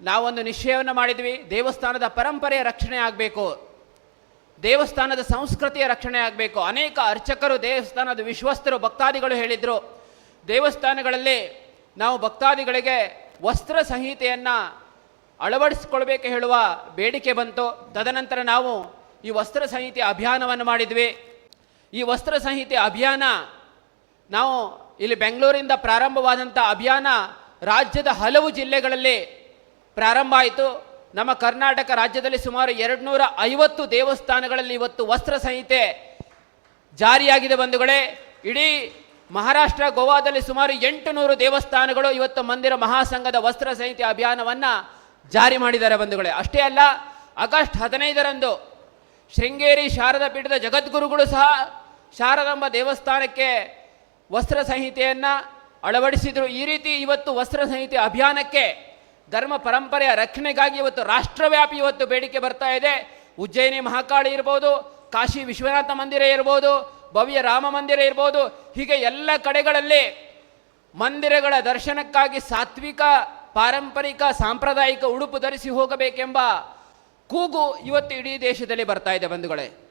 ನಾವೊಂದು ನಿಶ್ಚಯವನ್ನು ಮಾಡಿದ್ವಿ, ದೇವಸ್ಥಾನದ ಪರಂಪರೆಯ ರಕ್ಷಣೆ ಆಗಬೇಕು. ದೇವಸ್ಥಾನದ ಸಂಸ್ಕೃತಿಯ ರಕ್ಷಣೆ ಆಗಬೇಕು. ಅನೇಕ ಅರ್ಚಕರು ದೇವಸ್ಥಾನದ ವಿಶ್ವಸ್ತರು ಭಕ್ತಾದಿಗಳು ಹೇಳಿದರು, ದೇವಸ್ಥಾನಗಳಲ್ಲಿ ನಾವು ಭಕ್ತಾದಿಗಳಿಗೆ ವಸ್ತ್ರ ಸಂಹಿತೆಯನ್ನು ಅಳವಡಿಸಿಕೊಳ್ಬೇಕು ಹೇಳುವ ಬೇಡಿಕೆ ಬಂತು. ತದನಂತರ ನಾವು ಈ ವಸ್ತ್ರ ಸಂಹಿತೆ ಅಭಿಯಾನವನ್ನು ಮಾಡಿದ್ವಿ. ಈ ವಸ್ತ್ರ ಸಂಹಿತೆ ಅಭಿಯಾನ ನಾವು ಇಲ್ಲಿ ಬೆಂಗಳೂರಿಂದ ಪ್ರಾರಂಭವಾದಂಥ ಅಭಿಯಾನ ರಾಜ್ಯದ ಹಲವು ಜಿಲ್ಲೆಗಳಲ್ಲಿ ಪ್ರಾರಂಭ ಆಯಿತು. ನಮ್ಮ ಕರ್ನಾಟಕ ರಾಜ್ಯದಲ್ಲಿ ಸುಮಾರು ಎರಡುನೂರ ಐವತ್ತು ದೇವಸ್ಥಾನಗಳಲ್ಲಿ ಇವತ್ತು ವಸ್ತ್ರ ಸಂಹಿತೆ ಜಾರಿಯಾಗಿದೆ ಬಂಧುಗಳೇ. ಇಡೀ ಮಹಾರಾಷ್ಟ್ರ, ಗೋವಾದಲ್ಲಿ ಸುಮಾರು ಎಂಟು ನೂರು ದೇವಸ್ಥಾನಗಳು ಇವತ್ತು ಮಂದಿರ ಮಹಾಸಂಘದ ವಸ್ತ್ರ ಸಂಹಿತೆ ಅಭಿಯಾನವನ್ನು ಜಾರಿ ಮಾಡಿದ್ದಾರೆ ಬಂಧುಗಳೇ. ಅಷ್ಟೇ ಅಲ್ಲ, ಆಗಸ್ಟ್ ಹದಿನೈದರಂದು ಶೃಂಗೇರಿ ಶಾರದಾ ಪೀಠದ ಜಗದ್ಗುರುಗಳು ಸಹ ಶಾರದಾಂಬ ದೇವಸ್ಥಾನಕ್ಕೆ ವಸ್ತ್ರ ಸಂಹಿತೆಯನ್ನು ಅಳವಡಿಸಿದರು. ಈ ರೀತಿ ಇವತ್ತು ವಸ್ತ್ರ ಸಂಹಿತೆ ಅಭಿಯಾನಕ್ಕೆ ಧರ್ಮ ಪರಂಪರೆಯ ರಕ್ಷಣೆಗಾಗಿ ಇವತ್ತು ರಾಷ್ಟ್ರವ್ಯಾಪಿ ಇವತ್ತು ಬೇಡಿಕೆ ಬರ್ತಾ ಇದೆ. ಉಜ್ಜಯಿನಿ ಮಹಾಕಾಳಿ ಇರ್ಬೋದು, ಕಾಶಿ ವಿಶ್ವನಾಥ ಮಂದಿರ ಇರ್ಬೋದು, ಭವ್ಯ ರಾಮ ಮಂದಿರ ಇರ್ಬೋದು, ಹೀಗೆ ಎಲ್ಲ ಕಡೆಗಳಲ್ಲಿ ಮಂದಿರಗಳ ದರ್ಶನಕ್ಕಾಗಿ ಸಾತ್ವಿಕ, ಪಾರಂಪರಿಕ, ಸಾಂಪ್ರದಾಯಿಕ ಉಡುಪು ಧರಿಸಿ ಹೋಗಬೇಕೆಂಬ ಕೂಗು ಇವತ್ತು ಇಡೀ ದೇಶದಲ್ಲಿ ಬರ್ತಾ ಇದೆ ಬಂಧುಗಳೇ.